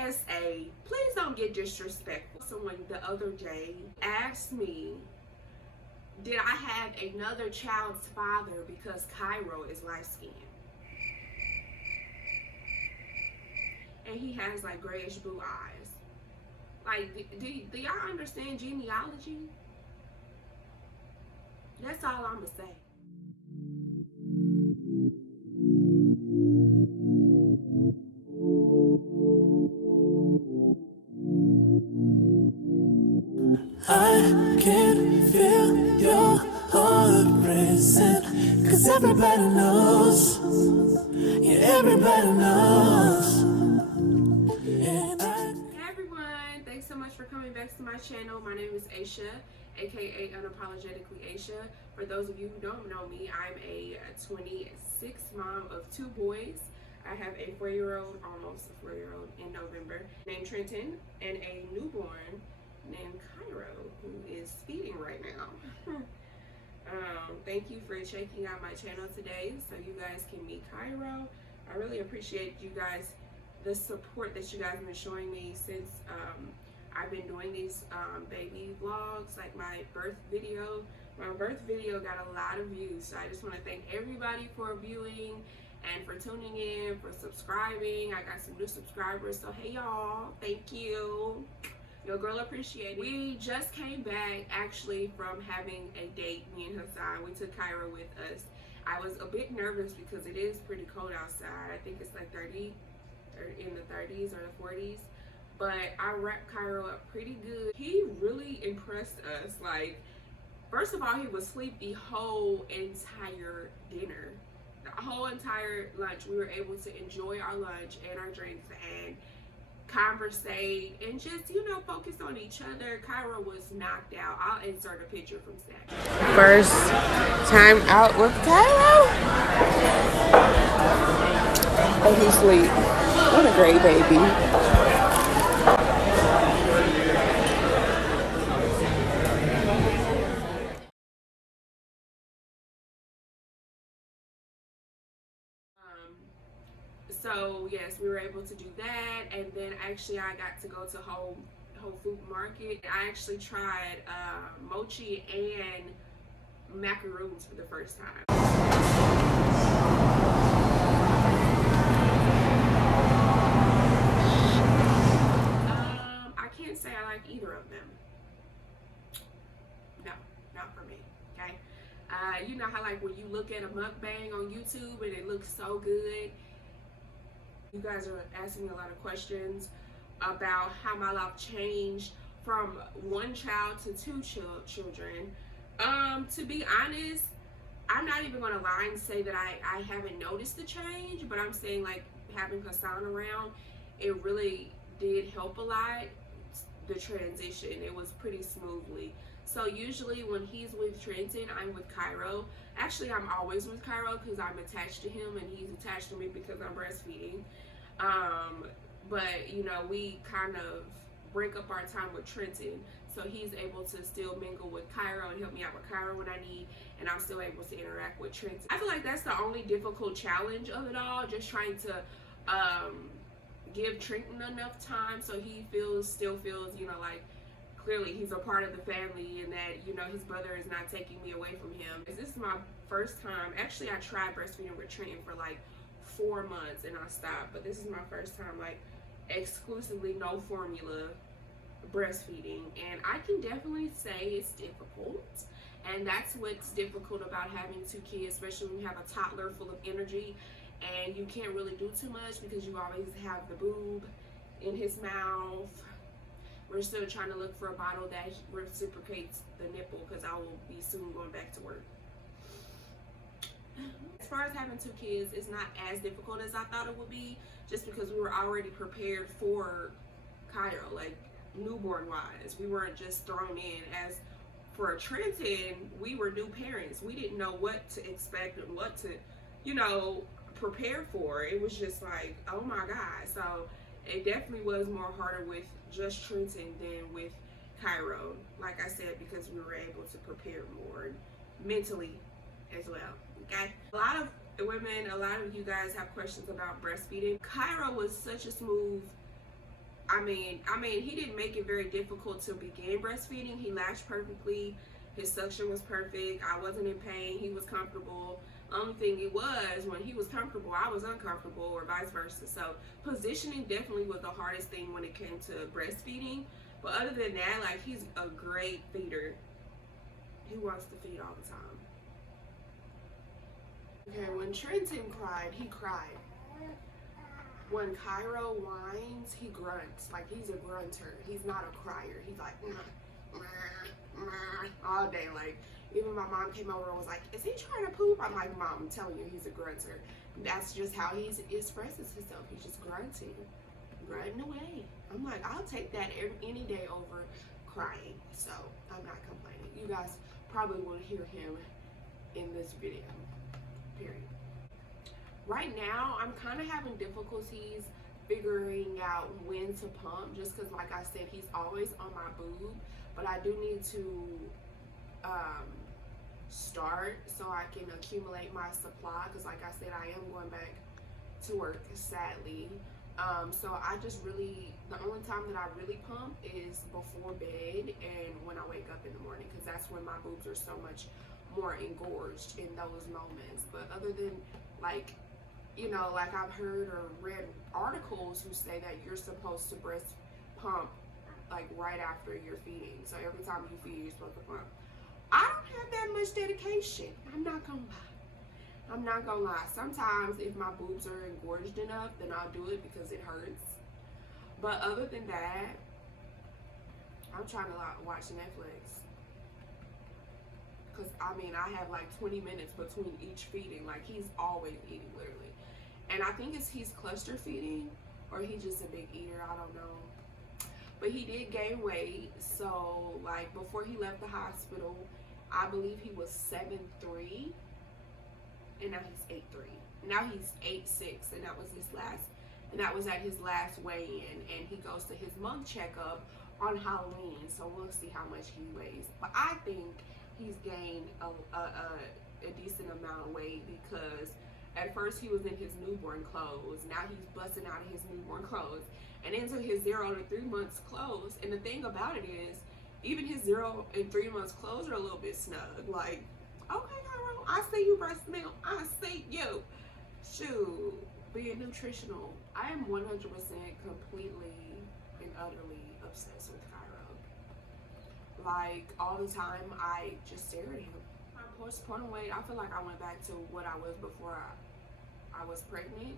PSA, please don't get disrespectful. Someone the other day asked me, did I have another child's father because Cairo is light skinned? And he has like grayish blue eyes. Like, do y'all understand genealogy? That's all I'm gonna say. I can feel your heart racing, 'cause everybody knows, yeah, everybody knows. Hey everyone, thanks so much for coming back to my channel. My name is Aisha, aka Unapologetically Aisha. For those of you who don't know me, I'm a 26 mom of 2 boys. I have a 4-year-old, almost a 4-year-old in November, named Trenton, and a newborn named Cairo, who is feeding right now. Thank you for checking out my channel today so you guys can meet Cairo. I really appreciate you guys, the support that you guys have been showing me since I've been doing these baby vlogs, like my birth video. My birth video got a lot of views, so I just want to thank everybody for viewing and for tuning in, for subscribing. I got some new subscribers, so hey y'all, thank you. Your girl appreciate it. We just came back actually from having a date, me and Hassan. We took Cairo with us. I was a bit nervous because it is pretty cold outside. I think it's like 30 or in the 30s or the 40s. But I wrapped Cairo up pretty good. He really impressed us. Like, first of all, he was asleep the whole entire dinner. The whole entire lunch. We were able to enjoy our lunch and our drinks and conversate and just, you know, focus on each other. Cairo was knocked out. I'll insert a picture from Snapchat. First time out with Cairo. Oh, he's asleep. What a great baby. So yes, we were able to do that, and then actually I got to go to Whole Food Market. I actually tried mochi and macaroons for the first time. I can't say I like either of them. No, not for me. Okay. You know how like when you look at a mukbang on YouTube and it looks so good. You guys are asking me a lot of questions about how my life changed from 1 child to 2 children. To be honest, I'm not even gonna lie and say that I haven't noticed the change, but I'm saying like having Hassan around, it really did help a lot. The transition, it was pretty smoothly. So usually when he's with Trenton, I'm with Cairo. Actually, I'm always with Cairo because I'm attached to him and he's attached to me because I'm breastfeeding. But you know, we kind of break up our time with Trenton, so he's able to still mingle with Cairo and help me out with Cairo when I need, and I'm still able to interact with Trenton. I feel like that's the only difficult challenge of it all, just trying to give Trenton enough time so he still feels, you know, like clearly he's a part of the family and that, you know, his brother is not taking me away from him. This is my first time. Actually, I tried breastfeeding with Trenton for like 4 months and I stopped, but this is my first time like exclusively no formula breastfeeding, and I can definitely say it's difficult. And that's what's difficult about having 2 kids, especially when you have a toddler full of energy and you can't really do too much because you always have the boob in his mouth. We're still trying to look for a bottle that reciprocates the nipple because I will be soon going back to work. As far as having 2 kids, it's not as difficult as I thought it would be, just because we were already prepared for Cairo, like newborn wise. We weren't just thrown in. As for Trenton, we were new parents. We didn't know what to expect and what to, you know, prepare for. It was just like, oh my God. So it definitely was more harder with just Trenton than with Cairo, like I said, because we were able to prepare more mentally as well. Okay, a lot of women, a lot of you guys have questions about breastfeeding. Cairo was such a smooth I mean, he didn't make it very difficult to begin breastfeeding. He latched perfectly. His suction was perfect. I wasn't in pain. He was comfortable. Only thing it was, when he was comfortable, I was uncomfortable, or vice versa. So positioning definitely was the hardest thing when it came to breastfeeding. But other than that, like, he's a great feeder. He wants to feed all the time. Okay, when Trenton cried, he cried. When Cairo whines, he grunts. Like, he's a grunter. He's not a crier. He's like, all day. Like, even my mom came over and was like, is he trying to poop? I'm like, Mom, I'm telling you, he's a grunter. That's just how he expresses himself. He's just grunting away. I'm like, I'll take that any day over crying. So I'm not complaining. You guys probably will hear him in this video, period. Right now, I'm kind of having difficulties figuring out when to pump, just because, like I said, he's always on my boob. But I do need to start so I can accumulate my supply, because, like I said, I am going back to work, sadly. So I just really, the only time that I really pump is before bed and when I wake up in the morning, because that's when my boobs are so much more engorged in those moments. But other than, like, you know, like, I've heard or read articles who say that you're supposed to breast pump like right after you're feeding. So every time you feed, you're supposed to pump. I don't have that much dedication. I'm not gonna lie. Sometimes if my boobs are engorged enough, then I'll do it because it hurts. But other than that, I'm trying to watch Netflix. Because, I mean, I have like 20 minutes between each feeding. Like, he's always eating, literally. And I think he's cluster feeding, or he's just a big eater. I don't know. But he did gain weight. So, like, before he left the hospital, I believe he was 7'3", and now he's 8'3". Now he's 8'6", and that was at his last weigh-in. And he goes to his month checkup on Halloween. So we'll see how much he weighs. But I think he's gained a decent amount of weight, because at first he was in his newborn clothes. Now he's busting out of his newborn clothes and into his 0 to 3 months clothes. And the thing about it is, even his 0 and 3 months clothes are a little bit snug. Like, okay, Cairo, I see you breast milk. I see you. Shoot, being nutritional. I am 100% completely and utterly obsessed with Cairo. Like, all the time, I just stare at him. My postpartum weight, I feel like I went back to what I was before I was pregnant.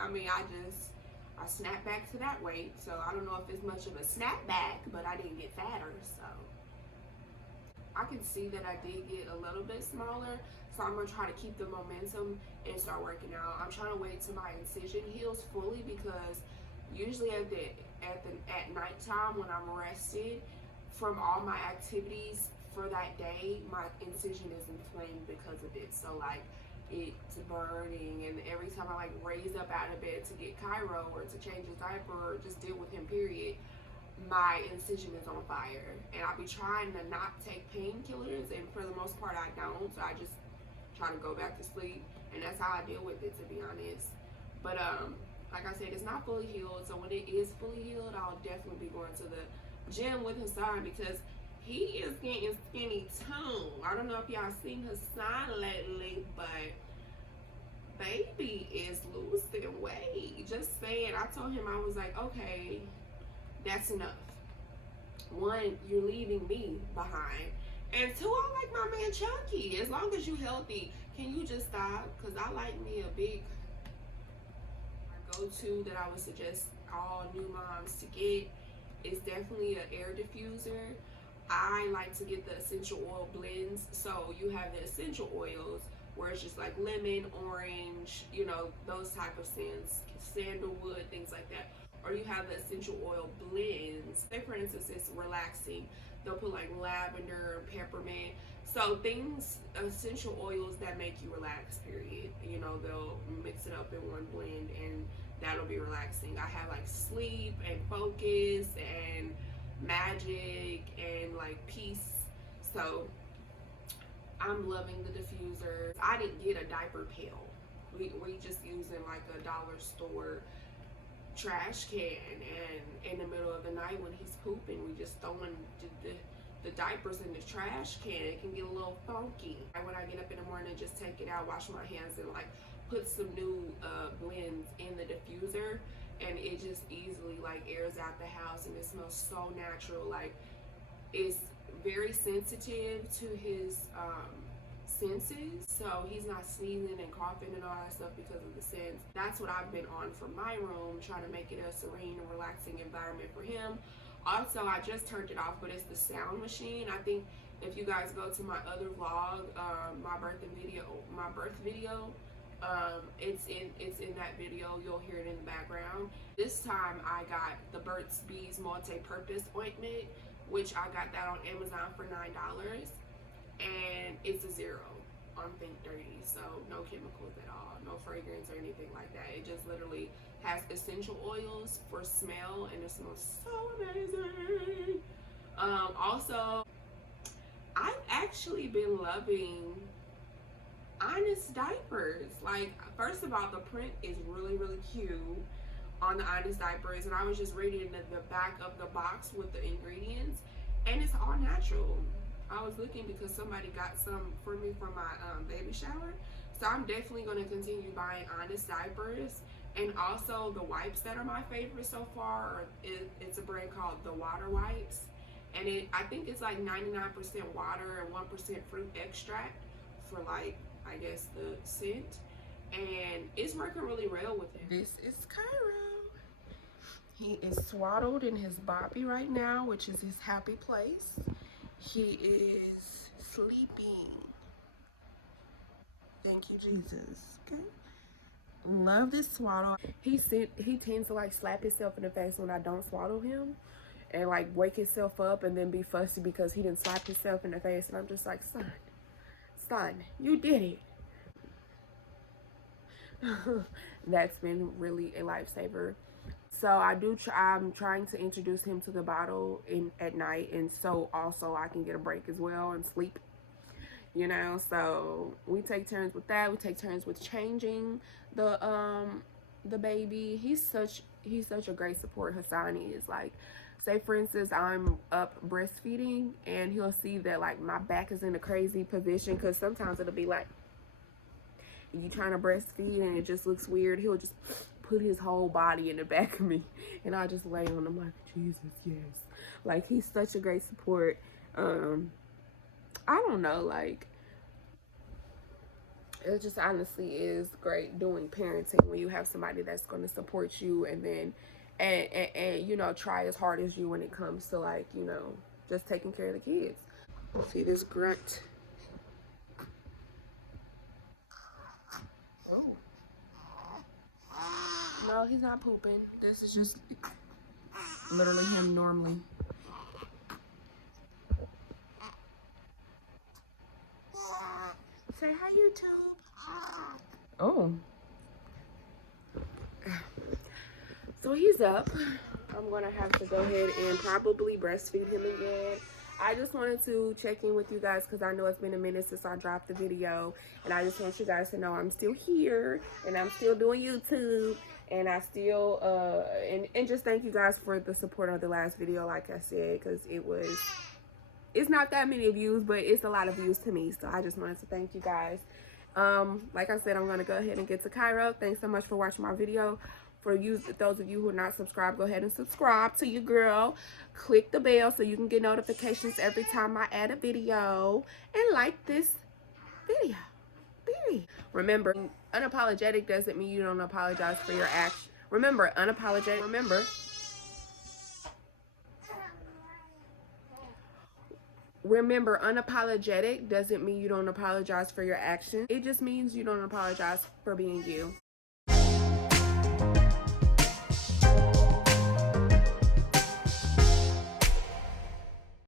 I mean, I snapped back to that weight, so I don't know if it's much of a snap back, but I didn't get fatter, so. I can see that I did get a little bit smaller, so I'm gonna try to keep the momentum and start working out. I'm trying to wait till my incision heals fully, because usually at nighttime when I'm rested from all my activities for that day, my incision is inflamed because of it. So, like, it's burning, and every time I like raise up out of bed to get Cairo or to change his diaper or just deal with him, period, my incision is on fire. And I be trying to not take painkillers, and for the most part I don't, so I just try to go back to sleep, and that's how I deal with it, to be honest. But like I said, it's not fully healed, so when it is fully healed, I'll definitely be going to the gym with Hassan, because he is getting skinny too. I don't know if y'all seen Hassan lately, but baby is losing weight. Just saying. I told him, I was like, okay, that's enough. One, you're leaving me behind, and two, I like my man chunky. As long as you healthy, can you just stop? Because I like me a big go-to that I would suggest all new moms to get is definitely an air diffuser. I like to get the essential oil blends. So you have the essential oils where it's just like lemon, orange, you know, those type of scents, sandalwood, things like that. Or you have the essential oil blends. Say for instance, it's relaxing. They'll put like lavender, peppermint. So things, essential oils that make you relax, period. You know, they'll mix it up in one blend and that'll be relaxing. I have like sleep and focus and magic and like peace. So I'm loving the diffuser. I didn't get a diaper pail. We just using like a dollar store trash can, and in the middle of the night when he's pooping, we just throwing the diapers in the trash can. It can get a little funky. When I get up in the morning, just take it out, wash my hands, and like put some new blends in the diffuser, and it just easily like airs out the house, and it smells so natural. Like, it's very sensitive to his senses, so he's not sneezing and coughing and all that stuff because of the scents. That's what I've been on for my room, trying to make it a serene and relaxing environment for him. Also, I just turned it off, but it's the sound machine. I think if you guys go to my other vlog, my birth video, it's in that video. You'll hear it in the background. This time I got the Burt's Bees multi-purpose ointment, which I got that on Amazon for $9, and it's a 0 on Think Dirty, so no chemicals at all, no fragrance or anything like that. It just literally has essential oils for smell, and it smells so amazing. Also, I've actually been loving Honest diapers. Like, first of all, the print is really cute on the Honest diapers, and I was just reading the back of the box with the ingredients, and it's all natural. I was looking because somebody got some for me for my baby shower, so I'm definitely going to continue buying Honest diapers. And also the wipes that are my favorite so far, it's a brand called the Water Wipes, and I think it's like 99% water and 1% fruit extract for, like, I guess the scent, and it's working really well with it. This is Cairo. He is swaddled in his bobby right now, which is his happy place. He is sleeping. Thank you, Jesus. Okay. Love this swaddle. He tends to like slap himself in the face when I don't swaddle him, and like wake himself up and then be fussy because he didn't slap himself in the face, and I'm just like, son, you did it. That's been really a lifesaver. So I'm trying to introduce him to the bottle at night, and so also I can get a break as well and sleep, you know. So we take turns with that. We take turns with changing the baby. He's such a great support. Hassani is like, say for instance I'm up breastfeeding, and he'll see that like my back is in a crazy position, because sometimes it'll be like you trying to breastfeed and it just looks weird. He'll just put his whole body in the back of me, and I just lay on him like, Jesus, yes. Like, he's such a great support. I don't know, like, it just honestly is great doing parenting when you have somebody that's going to support you, and then and you know, try as hard as you when it comes to, like, you know, just taking care of the kids. See this grunt. Oh. No, he's not pooping. This is just literally him normally. Say hi, YouTube. Oh. So he's up. I'm gonna have to go ahead and probably breastfeed him again. I just wanted to check in with you guys because I know it's been a minute since I dropped the video, and I just want you guys to know I'm still here and I'm still doing YouTube, and I still and just thank you guys for the support of the last video, like I said, because it's not that many views, but it's a lot of views to me. So I just wanted to thank you guys. Like I said, I'm gonna go ahead and get to Cairo. Thanks so much for watching my video. For you, those of you who are not subscribed, go ahead and subscribe to your girl. Click the bell so you can get notifications every time I add a video, and like this video. Period. Remember, unapologetic doesn't mean you don't apologize for your action. Remember, unapologetic. Remember, unapologetic doesn't mean you don't apologize for your actions. It just means you don't apologize for being you.